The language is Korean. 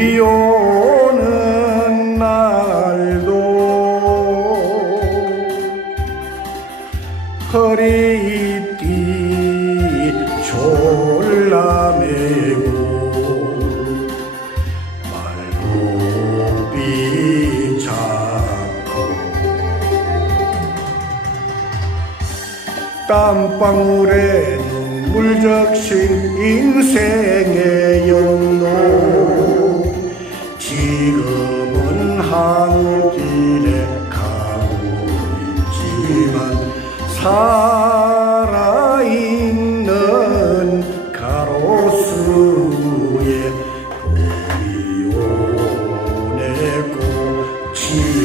비 오는 날도 허리띠 졸라매고 말고비 잡고 땀방울에 눈물 적신 인생의 영로 지금은 하늘길에 가고 있지만 살아있는 가로수에 봄이 오네 꽃이